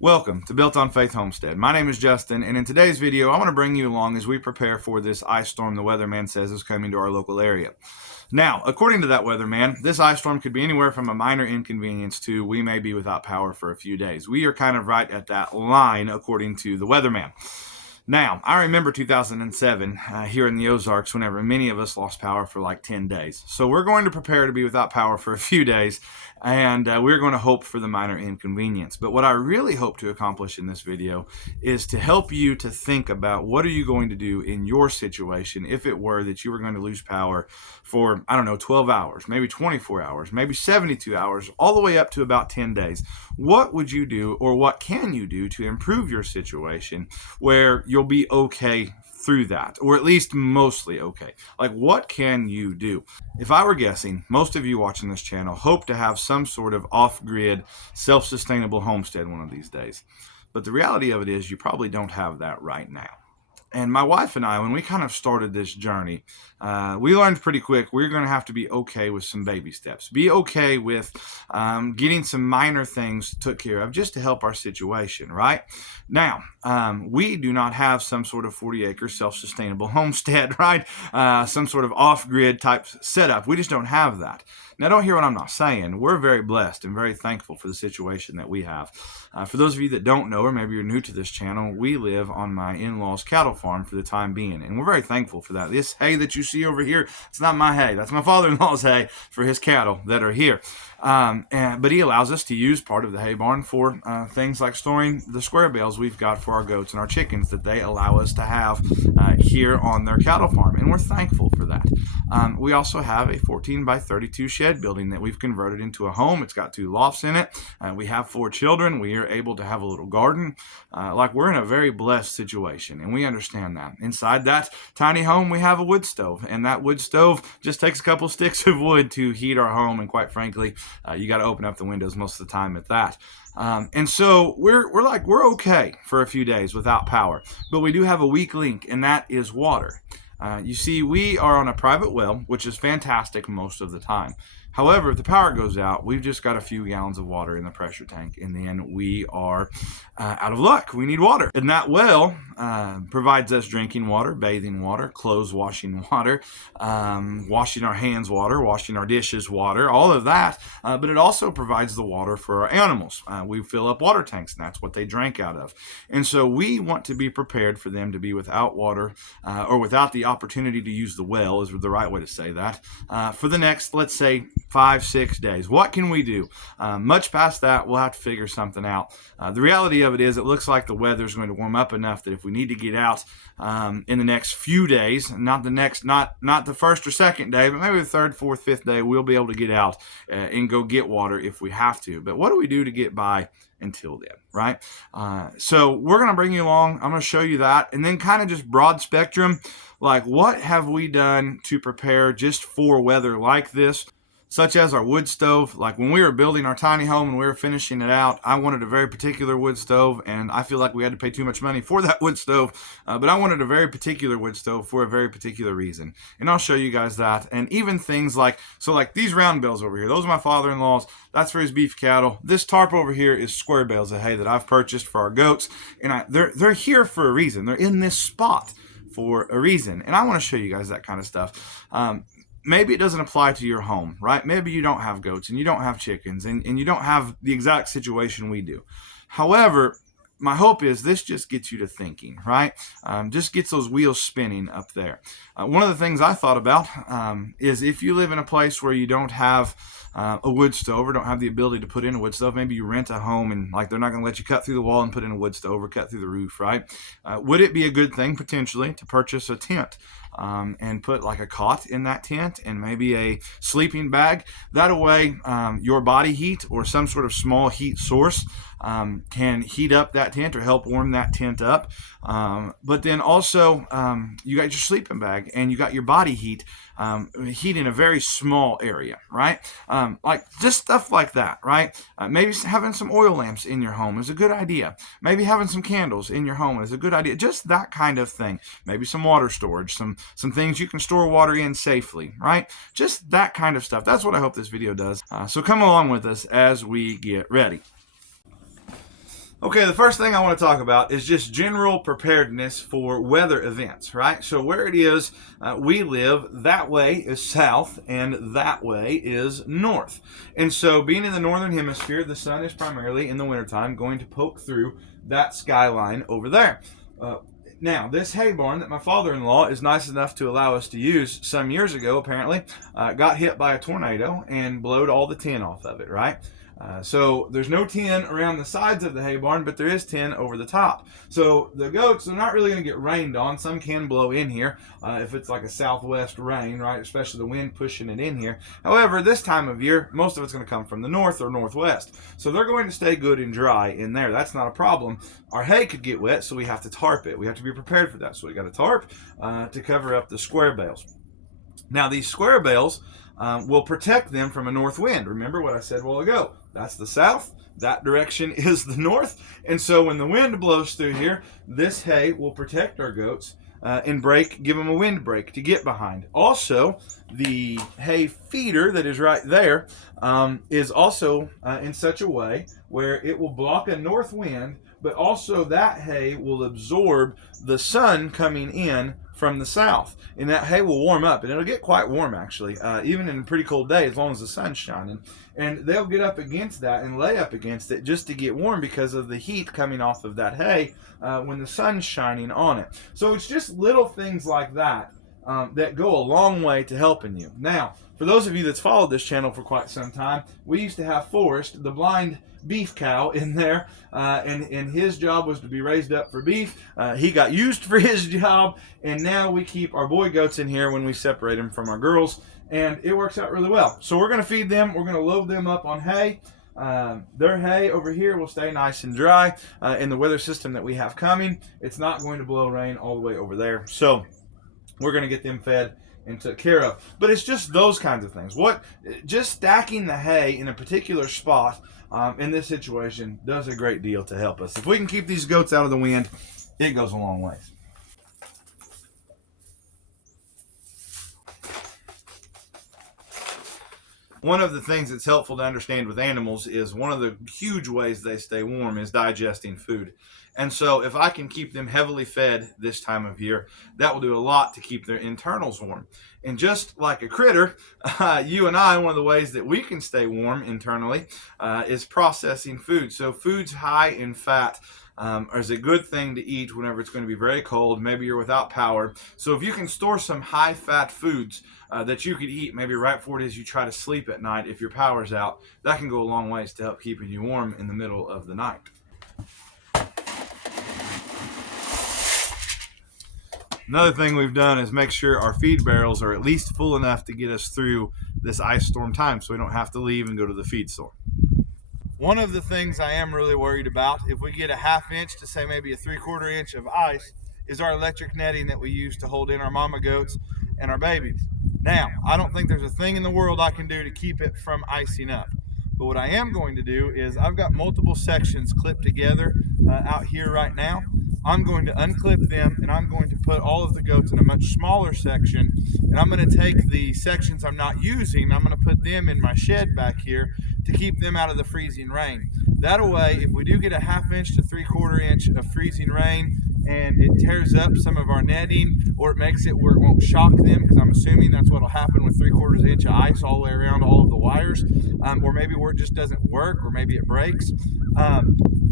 Welcome to Built on Faith Homestead. My name is Justin, and in today's video, I want to bring you along as we prepare for this ice storm the weatherman says is coming to our local area. Now, according to that weatherman, this ice storm could be anywhere from a minor inconvenience to we may be without power for a few days. We are kind of right at that line, according to the weatherman. Now, I remember 2007 here in the Ozarks whenever many of us lost power for like 10 days. So we're going to prepare to be without power for a few days, and we're going to hope for the minor inconvenience. But what I really hope to accomplish in this video is to help you to think about what are you going to do in your situation if it were that you were going to lose power for, 12 hours, maybe 24 hours, maybe 72 hours, all the way up to about 10 days. What would you do, or what can you do to improve your situation where you'll be okay through that, or at least mostly okay? Like, what can you do? If I were guessing, most of you watching this channel hope to have some sort of off-grid, self-sustainable homestead one of these days. But the reality of it is you probably don't have that right now. And my wife and I, when we kind of started this journey, we learned pretty quick we're going to have to be okay with some baby steps. Be okay with getting some minor things took care of just to help our situation, right? Now, we do not have some sort of 40-acre self-sustainable homestead, right? Some sort of off-grid type setup. We just don't have that. Now, don't hear what I'm not saying. We're very blessed and very thankful for the situation that we have. For those of you that don't know, or maybe you're new to this channel, we live on my in-laws' cattle farm for the time being, and we're very thankful for that. This hay that you see over here, it's not my hay. That's my father-in-law's hay for his cattle that are here. But he allows us to use part of the hay barn for things like storing the square bales we've got for our goats and our chickens that they allow us to have here on their cattle farm, and we're thankful for that. We also have a 14 by 32 shed building that we've converted into a home. It's got 2 lofts in it. We have 4 children. We are able to have a little garden. We're in a very blessed situation, and we understand that. Inside that tiny home, we have a wood stove, and that wood stove just takes a couple sticks of wood to heat our home, and quite frankly, you got to open up the windows most of the time at that. And so we're okay for a few days without power, but we do have a weak link, and that is water. You see, we are on a private well, which is fantastic most of the time. However, if the power goes out, we've just got a few gallons of water in the pressure tank, and then we are out of luck. We need water. And that well provides us drinking water, bathing water, clothes washing water, washing our hands water, washing our dishes water, all of that. But it also provides the water for our animals. We fill up water tanks, and that's what they drink out of. And so we want to be prepared for them to be without water, or without the opportunity to use the well, is the right way to say that, for the next, let's say, 5-6 days. What can we do? Much past that, we'll have to figure something out. The reality of it is, it looks like the weather is going to warm up enough that if we need to get out in the next few days, not the first or second day, but maybe the 3rd, 4th, 5th day, we'll be able to get out and go get water if we have to. But what do we do to get by until then, right? So we're going to bring you along. I'm going to show you that, and then kind of just broad spectrum, like what have we done to prepare just for weather like this, such as our wood stove. Like when we were building our tiny home and we were finishing it out, I wanted a very particular wood stove, and I feel like we had to pay too much money for that wood stove, but I wanted a very particular wood stove for a very particular reason, and I'll show you guys that. And even things like these round bales over here, those are my father-in-law's. That's for his beef cattle. This tarp over here is square bales of hay that I've purchased for our goats, and they're here for a reason. They're in this spot for a reason, and I want to show you guys that kind of stuff. Maybe it doesn't apply to your home, right? Maybe you don't have goats and you don't have chickens and you don't have the exact situation we do. However, my hope is this just gets you to thinking, right? Just gets those wheels spinning up there. One of the things I thought about is if you live in a place where you don't have a wood stove or don't have the ability to put in a wood stove, maybe you rent a home and they're not going to let you cut through the wall and put in a wood stove or cut through the roof, right? Would it be a good thing potentially to purchase a tent and put like a cot in that tent and maybe a sleeping bag? That way your body heat or some sort of small heat source can heat up that tent or help warm that tent up. But then also you got your sleeping bag and you got your body heat in a very small area, right? Like just stuff like that, right? Maybe having some oil lamps in your home is a good idea. Maybe having some candles in your home is a good idea. Just that kind of thing. Maybe some water storage, some things you can store water in safely, right? Just that kind of stuff. That's what I hope this video does. So come along with us as we get ready. Okay, the first thing I want to talk about is just general preparedness for weather events, right? So where it is we live, that way is south and that way is north. And so being in the northern hemisphere, the sun is primarily in the wintertime going to poke through that skyline over there. Now, this hay barn that my father-in-law is nice enough to allow us to use some years ago, apparently, got hit by a tornado and blowed all the tin off of it, right? So there's no tin around the sides of the hay barn, but there is tin over the top. So the goats are not really going to get rained on. Some can blow in here if it's like a southwest rain, right? Especially the wind pushing it in here. However, this time of year, most of it's going to come from the north or northwest. So they're going to stay good and dry in there. That's not a problem. Our hay could get wet, so we have to tarp it. We have to be prepared for that. So we got a tarp to cover up the square bales. Now, these square bales will protect them from a north wind. Remember what I said a while ago. That's the south. That direction is the north. And so when the wind blows through here, this hay will protect our goats and give them a wind break to get behind. Also, the hay feeder that is right there is also in such a way where it will block a north wind, but also that hay will absorb the sun coming in from the south, and that hay will warm up, and it'll get quite warm actually, even in a pretty cold day, as long as the sun's shining. And they'll get up against that and lay up against it just to get warm because of the heat coming off of that hay when the sun's shining on it. So it's just little things like that that go a long way to helping you. Now, for those of you that's followed this channel for quite some time, we used to have Forrest, the blind beef cow, in there, and his job was to be raised up for beef. He got used for his job, and now we keep our boy goats in here when we separate them from our girls, and it works out really well. So we're going to feed them. We're going to load them up on hay. Their hay over here will stay nice and dry in the weather system that we have coming. It's not going to blow rain all the way over there. So we're going to get them fed and took care of. But it's just those kinds of things. Just stacking the hay in a particular spot in this situation does a great deal to help us. If we can keep these goats out of the wind, it goes a long ways. One of the things that's helpful to understand with animals is one of the huge ways they stay warm is digesting food. And so if I can keep them heavily fed this time of year, that will do a lot to keep their internals warm. And just like a critter, you and I, one of the ways that we can stay warm internally is processing food. So foods high in fat is a good thing to eat whenever it's going to be very cold. Maybe you're without power. So if you can store some high fat foods that you could eat maybe right before it is you try to sleep at night if your power's out, that can go a long ways to help keeping you warm in the middle of the night. Another thing we've done is make sure our feed barrels are at least full enough to get us through this ice storm time so we don't have to leave and go to the feed store. One of the things I am really worried about, if we get a ½ inch to say maybe a 3/4 inch of ice, is our electric netting that we use to hold in our mama goats and our babies. Now, I don't think there's a thing in the world I can do to keep it from icing up. But what I am going to do is I've got multiple sections clipped together out here right now. I'm going to unclip them and I'm going to put all of the goats in a much smaller section, and I'm going to take the sections I'm not using, I'm going to put them in my shed back here to keep them out of the freezing rain. That way, if we do get a ½ inch to 3/4 inch of freezing rain and it tears up some of our netting, or it makes it where it won't shock them, because I'm assuming that's what will happen with 3/4 inch of ice all the way around all of the wires, or maybe where it just doesn't work, or maybe it breaks.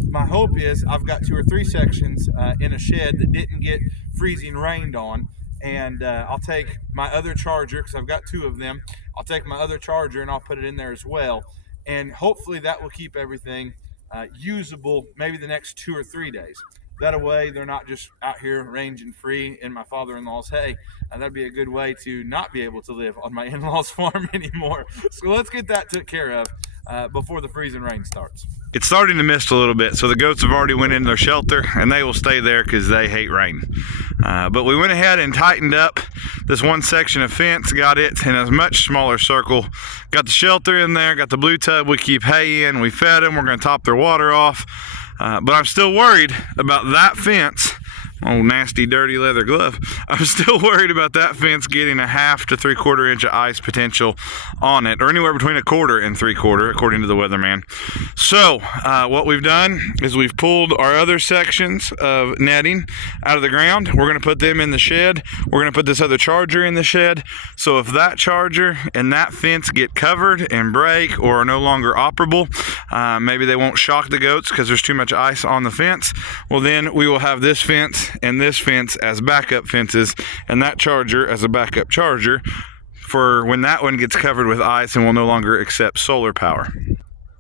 My hope is I've got 2 or 3 sections in a shed that didn't get freezing rained on, and I'll take my other charger, because I've got 2 of them. I'll take my other charger and I'll put it in there as well, and hopefully that will keep everything usable maybe the next 2 or 3 days. That way they're not just out here ranging free in my father-in-law's hay. That'd be a good way to not be able to live on my in-laws farm anymore. So let's get that took care of before the freezing rain starts. It's starting to mist a little bit, so the goats have already went in their shelter and they will stay there because they hate rain. But we went ahead and tightened up this one section of fence, got it in a much smaller circle, got the shelter in there, got the blue tub we keep hay in, we fed them, we're going to top their water off. But I'm still worried about that fence Oh, nasty, dirty leather glove. I'm still worried about that fence getting a 1/2 to 3/4 inch of ice potential on it, or anywhere between 1/4 and 3/4, according to the weatherman. So what we've done is we've pulled our other sections of netting out of the ground. We're going to put them in the shed. We're going to put this other charger in the shed. So if that charger and that fence get covered and break or are no longer operable, maybe they won't shock the goats because there's too much ice on the fence, well, then we will have this fence and this fence as backup fences and that charger as a backup charger for when that one gets covered with ice and will no longer accept solar power.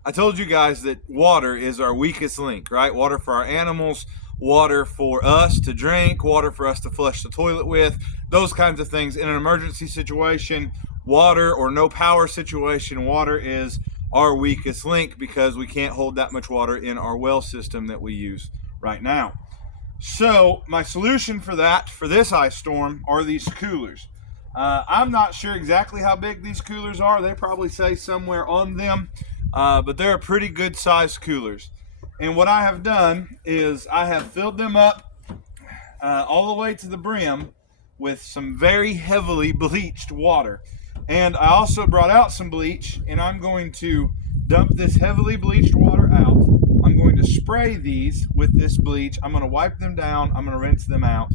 I told you guys that water is our weakest link, right? Water for our animals, water for us to drink, water for us to flush the toilet with, those kinds of things. In an emergency situation, water or no power situation, water is our weakest link because we can't hold that much water in our well system that we use right now. So my solution for that, for this ice storm, are these coolers. I'm not sure exactly how big these coolers are. They probably say somewhere on them, but they're pretty good sized coolers. And what I have done is I have filled them up all the way to the brim with some very heavily bleached water. And I also brought out some bleach, and I'm going to dump this heavily bleached water out. I'm going to spray these with this bleach. I'm going to wipe them down. I'm going to rinse them out.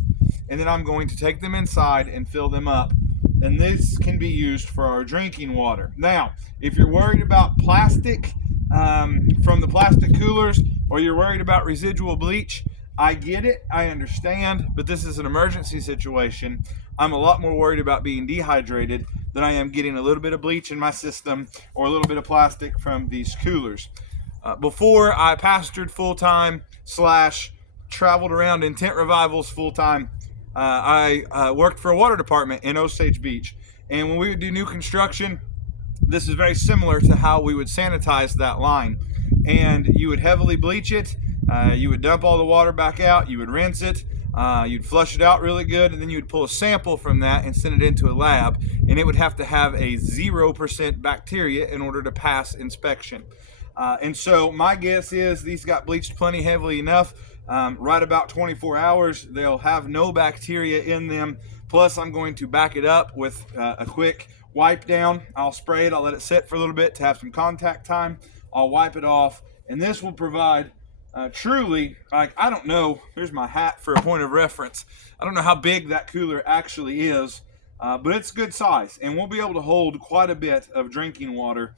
And then I'm going to take them inside and fill them up. And this can be used for our drinking water. Now, if you're worried about plastic from the plastic coolers, or you're worried about residual bleach, I get it, I understand, but this is an emergency situation. I'm a lot more worried about being dehydrated than I am getting a little bit of bleach in my system or a little bit of plastic from these coolers. Before I pastored full-time / traveled around in tent revivals full-time, I worked for a water department in Osage Beach. And when we would do new construction, this is very similar to how we would sanitize that line. And you would heavily bleach it, you would dump all the water back out, you would rinse it, you'd flush it out really good, and then you'd pull a sample from that and send it into a lab, and it would have to have a 0% bacteria in order to pass inspection. And so my guess is these got bleached plenty heavily enough. Right about 24 hours, they'll have no bacteria in them. Plus, I'm going to back it up with a quick wipe down. I'll spray it, I'll let it sit for a little bit to have some contact time. I'll wipe it off, and this will provide truly, like, I don't know, here's my hat for a point of reference. I don't know how big that cooler actually is, but it's good size, and we'll be able to hold quite a bit of drinking water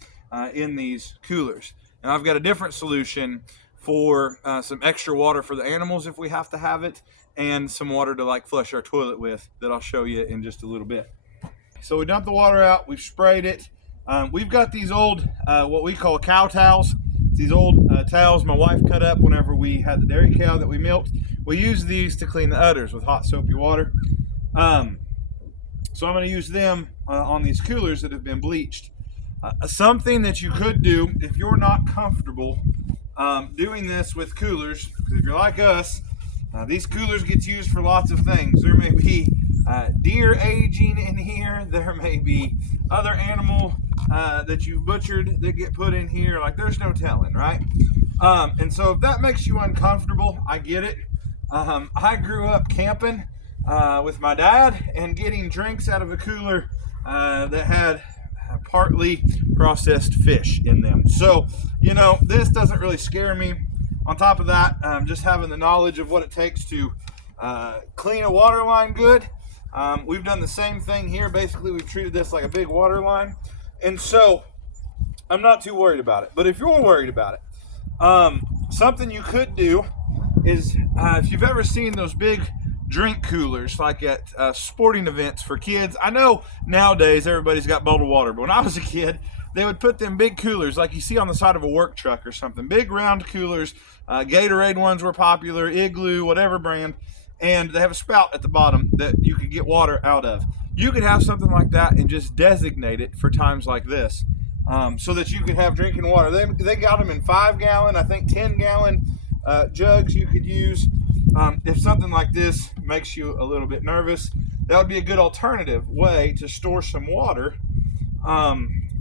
in these coolers. And I've got a different solution for some extra water for the animals if we have to have it, and some water to like flush our toilet with that I'll show you in just a little bit. So we dumped the water out, we've sprayed it. We've got these old, what we call cow towels. These old towels my wife cut up whenever we had the dairy cow that we milked. We use these to clean the udders with hot soapy water. So I'm going to use them on these coolers that have been bleached. Something that you could do if you're not comfortable doing this with coolers, because if you're like us, these coolers get used for lots of things. There may be deer aging in here. There may be other animal that you've butchered that get put in here. Like, there's no telling, right? And so if that makes you uncomfortable, I get it. I grew up camping with my dad and getting drinks out of a cooler that had partly processed fish in them. So, you know, this doesn't really scare me. On top of that, just having the knowledge of what it takes to clean a water line good. We've done the same thing here. Basically, we've treated this like a big water line. And so I'm not too worried about it. But if you're worried about it, something you could do is if you've ever seen those big drink coolers like at sporting events for kids. I know nowadays everybody's got bottled water, but when I was a kid, they would put them big coolers like you see on the side of a work truck or something. Big round coolers. Gatorade ones were popular, Igloo, whatever brand. And they have a spout at the bottom that you could get water out of. You could have something like that and just designate it for times like this, so that you could have drinking water. They got them in 5-gallon, I think 10-gallon jugs you could use. If something like this makes you a little bit nervous, that would be a good alternative way to store some water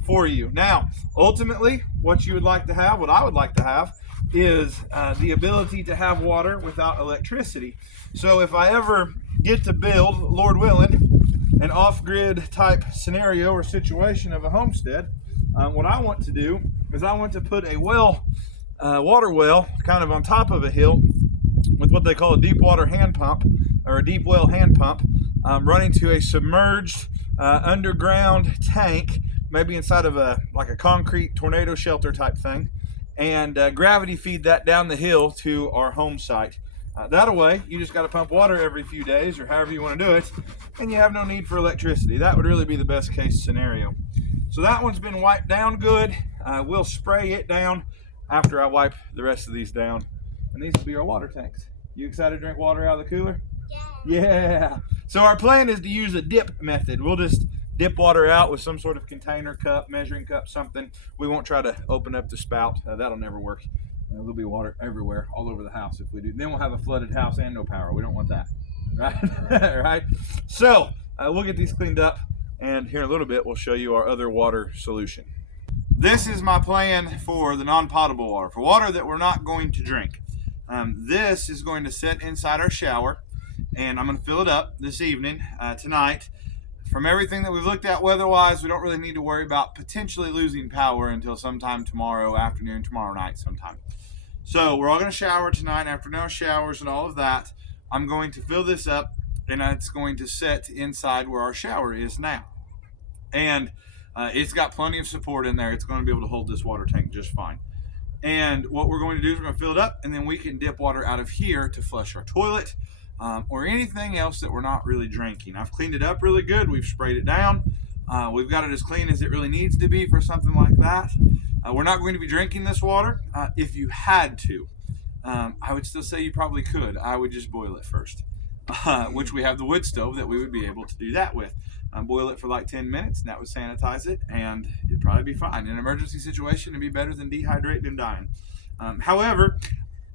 for you. Now, ultimately, what you would like to have, what I would like to have, is the ability to have water without electricity. So if I ever get to build, Lord willing, an off-grid type scenario or situation of a homestead, what I want to do is I want to put a water well kind of on top of a hill with what they call a deep water hand pump, or a deep well hand pump, running to a submerged underground tank, maybe inside of like a concrete tornado shelter type thing, and gravity feed that down the hill to our home site. That way, you just got to pump water every few days, or however you want to do it, and you have no need for electricity. That would really be the best case scenario. So that one's been wiped down good. We'll spray it down after I wipe the rest of these down. And these will be our water tanks. You excited to drink water out of the cooler? Yeah. So our plan is to use a dip method. We'll just dip water out with some sort of container cup, measuring cup, something. We won't try to open up the spout. That'll never work. There'll be water everywhere, all over the house if we do. Then we'll have a flooded house and no power. We don't want that, right? Right? So we'll get these cleaned up, and here in a little bit, we'll show you our other water solution. This is my plan for the non-potable water, for water that we're not going to drink. This is going to sit inside our shower, and I'm going to fill it up this evening, tonight. From everything that we've looked at weather-wise, we don't really need to worry about potentially losing power until sometime tomorrow afternoon, tomorrow night sometime. So we're all going to shower tonight. After no showers and all of that, I'm going to fill this up, and it's going to sit inside where our shower is now. And it's got plenty of support in there. It's going to be able to hold this water tank just fine. And what we're going to do is we're going to fill it up, and then we can dip water out of here to flush our toilet, or anything else that we're not really drinking. I've cleaned it up really good. We've sprayed it down. We've got it as clean as it really needs to be for something like that. We're not going to be drinking this water. If you had to, I would still say you probably could. I would just boil it first, which we have the wood stove that we would be able to do that with. Boil it for like 10 minutes, and that would sanitize it, and it'd probably be fine. In an emergency situation, it'd be better than dehydrating and dying. However,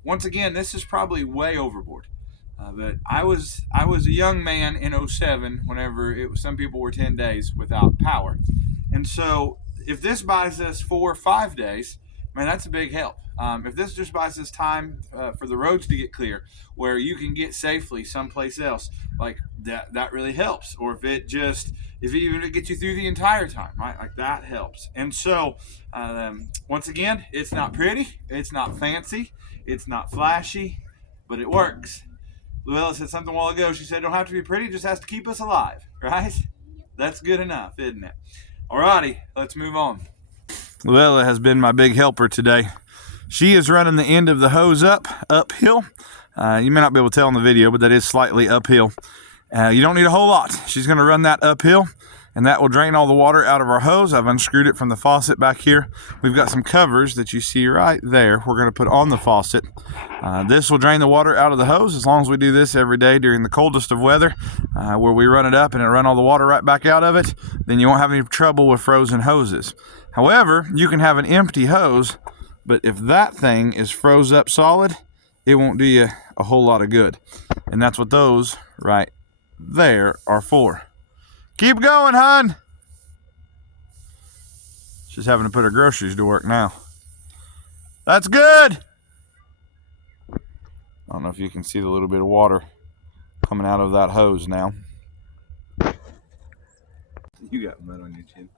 once again, this is probably way overboard. But I was a young man in 07 whenever some people were 10 days without power. And so if this buys us 4 or 5 days, man, that's a big help. If this just buys us time for the roads to get clear, where you can get safely someplace else, like that really helps. Or if it gets you through the entire time, right? Like that helps. And so once again, it's not pretty, it's not fancy, it's not flashy, but it works. Luella said something a while ago. She said, "Don't have to be pretty, it just has to keep us alive," right? That's good enough, isn't it? Alrighty, let's move on. Luella has been my big helper today. She is running the end of the hose uphill. You may not be able to tell in the video, but that is slightly uphill. You don't need a whole lot. She's going to run that uphill, and that will drain all the water out of our hose. I've unscrewed it from the faucet back here. We've got some covers that you see right there we're going to put on the faucet. This will drain the water out of the hose as long as we do this every day during the coldest of weather, where we run it up and it'll run all the water right back out of it. Then you won't have any trouble with frozen hoses. However, you can have an empty hose, but if that thing is froze up solid, it won't do you a whole lot of good. And that's what those right there are for. Keep going, hon. She's having to put her groceries to work now. That's good. I don't know if you can see the little bit of water coming out of that hose now. You got mud on your chin.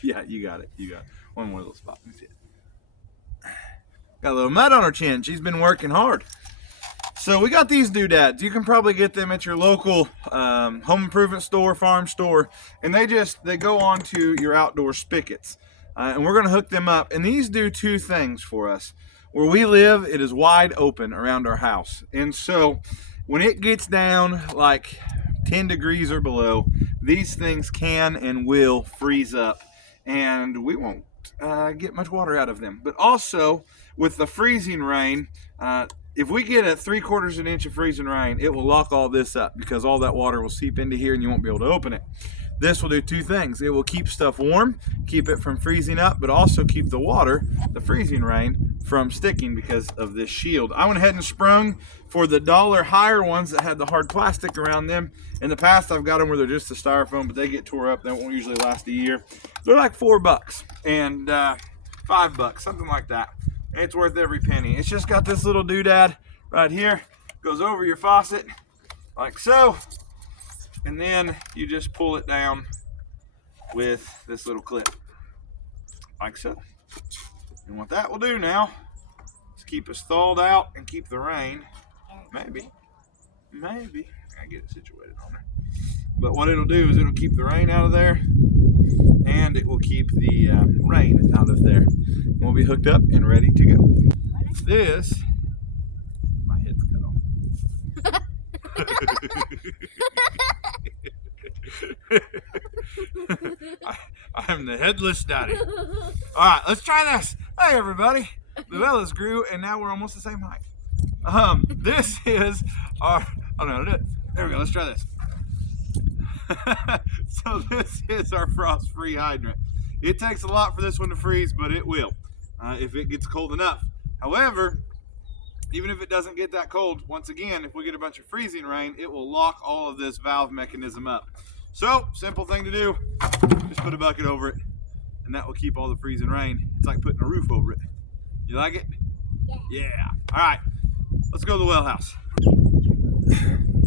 Yeah, you got it. You got it. One more little spot. Got a little mud on her chin. She's been working hard. So we got these doodads. You can probably get them at your local home improvement store, farm store, and they go onto your outdoor spigots. And we're going to hook them up. And these do two things for us. Where we live, it is wide open around our house. And so when it gets down like 10 degrees or below, these things can and will freeze up, and we won't get much water out of them. But also with the freezing rain, if we get a 3/4 of an inch of freezing rain, it will lock all this up because all that water will seep into here and you won't be able to open it. This will do two things. It will keep stuff warm, keep it from freezing up, but also keep the water, the freezing rain, from sticking because of this shield. I went ahead and sprung for the $1 higher ones that had the hard plastic around them. In the past, I've got them where they're just a styrofoam, but they get tore up. They won't usually last a year. They're like $4. And $5, something like that. And it's worth every penny. It's just got this little doodad right here, goes over your faucet like so, and then you just pull it down with this little clip like so. And what that will do now is keep us thawed out and keep the rain, maybe, I get it situated on there. But what it'll do is it'll keep the rain out of there, and it will keep the rain out of there. And we'll be hooked up and ready to go. This, my head's cut off. I'm the headless daddy. All right, let's try this. Hey everybody, the bellows grew and now we're almost the same height. This is our, I don't know how to do it. There we go, let's try this. So this is our frost-free hydrant. It takes a lot for this one to freeze, but it will if it gets cold enough. However, even if it doesn't get that cold, once again, if we get a bunch of freezing rain, it will lock all of this valve mechanism up. So, simple thing to do, just put a bucket over it, and that will keep all the freezing rain. It's like putting a roof over it. You like it? Yeah. All right, let's go to the well house.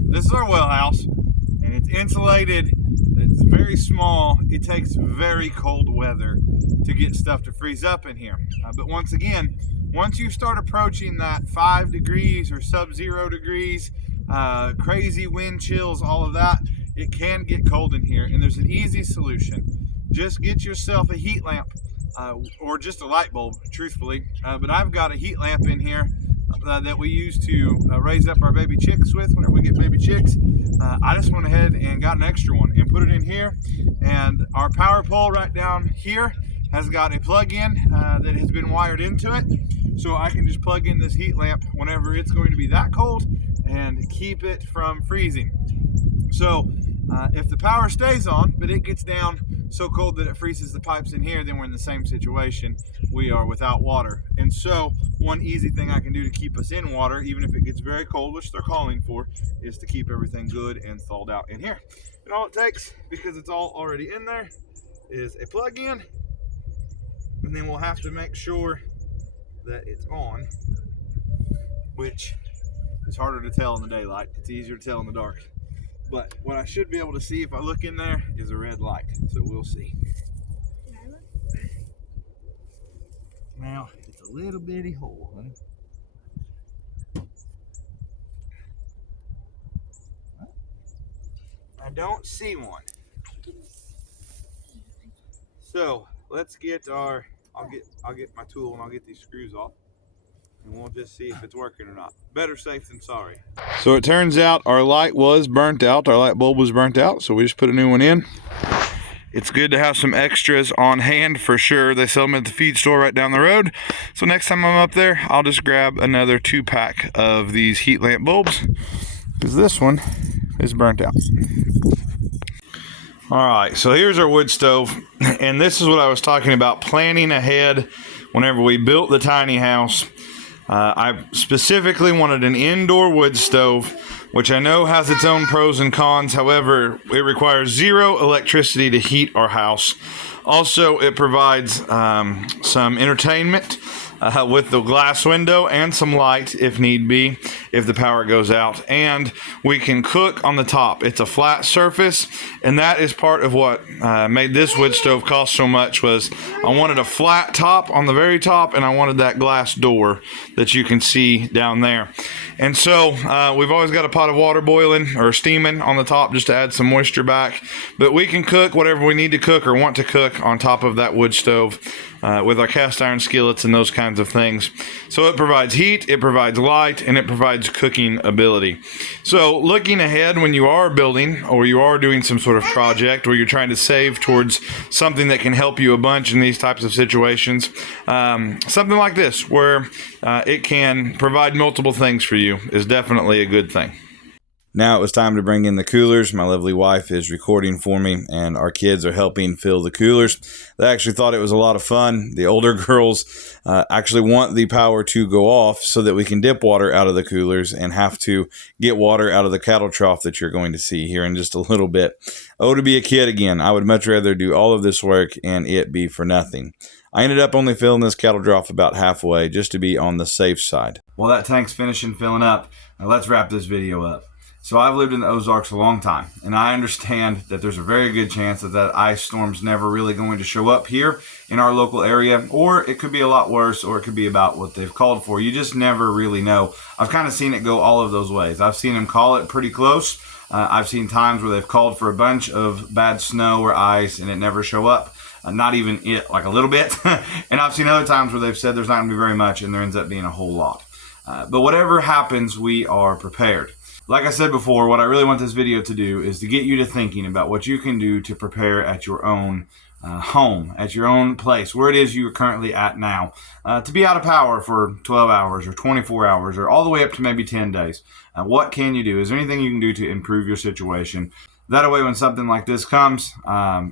This is our well house, and it's insulated. It's very small. It takes very cold weather to get stuff to freeze up in here. But once again, once you start approaching that 5 degrees or sub-zero degrees, crazy wind chills, all of that, it can get cold in here, and there's an easy solution. Just get yourself a heat lamp or just a light bulb, truthfully. But I've got a heat lamp in here that we use to raise up our baby chicks with whenever we get baby chicks. I just went ahead and got an extra one and put it in here, and our power pole right down here has got a plug-in that has been wired into it, so I can just plug in this heat lamp whenever it's going to be that cold and keep it from freezing. So if the power stays on, but it gets down so cold that it freezes the pipes in here, then we're in the same situation. We are without water. And so one easy thing I can do to keep us in water, even if it gets very cold, which they're calling for, is to keep everything good and thawed out in here. And all it takes, because it's all already in there, is a plug-in, and then we'll have to make sure that it's on, which is harder to tell in the daylight. It's easier to tell in the dark. But what I should be able to see if I look in there is a red light, so we'll see. Now, it's a little bitty hole, honey. I don't see one. So let's get our, I'll get my tool and I'll get these screws off, and we'll just see if it's working or not. Better safe than sorry. So it turns out our light was burnt out. Our light bulb was burnt out, so we just put a new one in. It's good to have some extras on hand for sure. They sell them at the feed store right down the road. So next time I'm up there, I'll just grab another 2-pack of these heat lamp bulbs, because this one is burnt out. All right, so here's our wood stove, and this is what I was talking about, planning ahead whenever we built the tiny house. I specifically wanted an indoor wood stove, which I know has its own pros and cons. However, it requires 0 electricity to heat our house. Also, it provides some entertainment with the glass window and some light if need be, if the power goes out. And we can cook on the top. It's a flat surface, and that is part of what made this wood stove cost so much. Was I wanted a flat top on the very top, and I wanted that glass door that you can see down there. And so we've always got a pot of water boiling or steaming on the top just to add some moisture back. But we can cook whatever we need to cook or want to cook on top of that wood stove with our cast iron skillets and those kinds of things. So it provides heat, it provides light, and it provides cooking ability. So looking ahead, when you are building or you are doing some sort of project where you're trying to save towards something that can help you a bunch in these types of situations, something like this where it can provide multiple things for you is definitely a good thing. Now it was time to bring in the coolers. My lovely wife is recording for me, and our kids are helping fill the coolers. They actually thought it was a lot of fun. The older girls actually want the power to go off so that we can dip water out of the coolers and have to get water out of the cattle trough that you're going to see here in just a little bit. Oh, to be a kid again. I would much rather do all of this work and it be for nothing. I ended up only filling this cattle trough about halfway just to be on the safe side. Well, that tank's finishing filling up. Now let's wrap this video up. So I've lived in the Ozarks a long time, and I understand that there's a very good chance that ice storm's never really going to show up here in our local area, or it could be a lot worse, or it could be about what they've called for. You just never really know. I've kind of seen it go all of those ways. I've seen them call it pretty close. I've seen times where they've called for a bunch of bad snow or ice, and it never show up. Not even it, like a little bit. And I've seen other times where they've said there's not going to be very much, and there ends up being a whole lot. But whatever happens, we are prepared. Like I said before, what I really want this video to do is to get you to thinking about what you can do to prepare at your own home, at your own place, where it is you're currently at now, to be out of power for 12 hours or 24 hours or all the way up to maybe 10 days. What can you do? Is there anything you can do to improve your situation? That way, when something like this comes,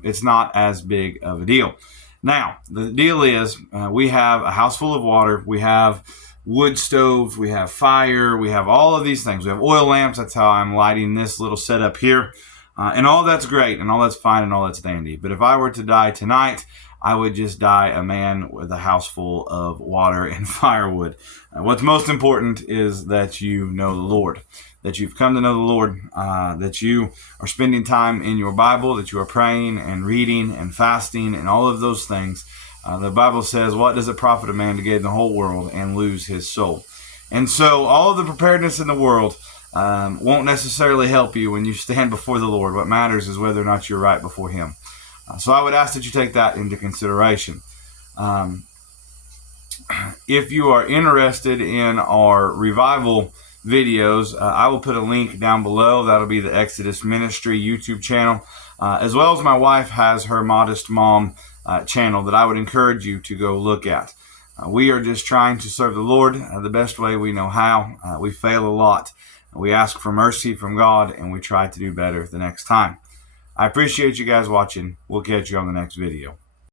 it's not as big of a deal. Now, the deal is we have a house full of water. We have wood stove, we have fire, we have all of these things. We have oil lamps. That's how I'm lighting this little setup here. And all that's great and all that's fine and all that's dandy. But if I were to die tonight, I would just die a man with a house full of water and firewood. What's most important is that you know the Lord, that you've come to know the Lord, that you are spending time in your Bible, that you are praying and reading and fasting and all of those things. The Bible says, what does it profit a man to gain the whole world and lose his soul? And so all of the preparedness in the world won't necessarily help you when you stand before the Lord. What matters is whether or not you're right before him. So I would ask that you take that into consideration. If you are interested in our revival videos, I will put a link down below. That'll be the Exodus Ministry YouTube channel, as well as my wife has her Modest Mom channel that I would encourage you to go look at. We are just trying to serve the Lord the best way we know how. We fail a lot. We ask for mercy from God, and we try to do better the next time. I appreciate you guys watching. We'll catch you on the next video.